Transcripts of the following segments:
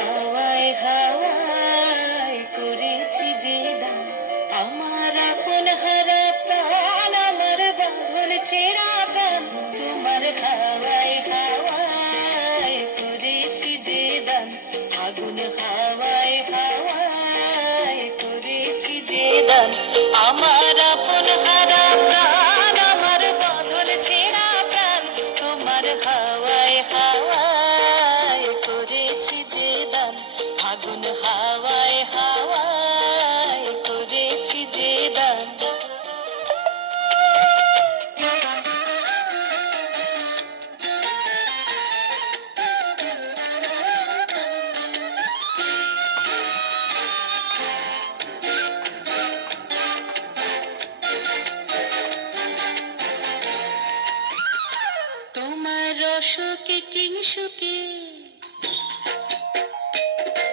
হাওয়ায় হাওয়ায় করেছি যে দান, আমার আপন হারা প্রাণ, আমার বাঁধন ছেঁড়া প্রাণ, তোমার হাওয়ায় হাওয়ায় করেছি যে দান, আগুন হাওয়ায় হাওয়ায় করেছি যে দান, আমার আপন হারা প্রাণ, আমার বাঁধন ছেঁড়া প্রাণ, তোমার হাওয়ায় হাওয়ায় করেছি যে দান, আগুন হাওয়ায় হাওয়ায় করেছি যে দান। তোমার রসকে কিংসুকে,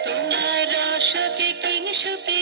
তোমার রসকে কিংসুকে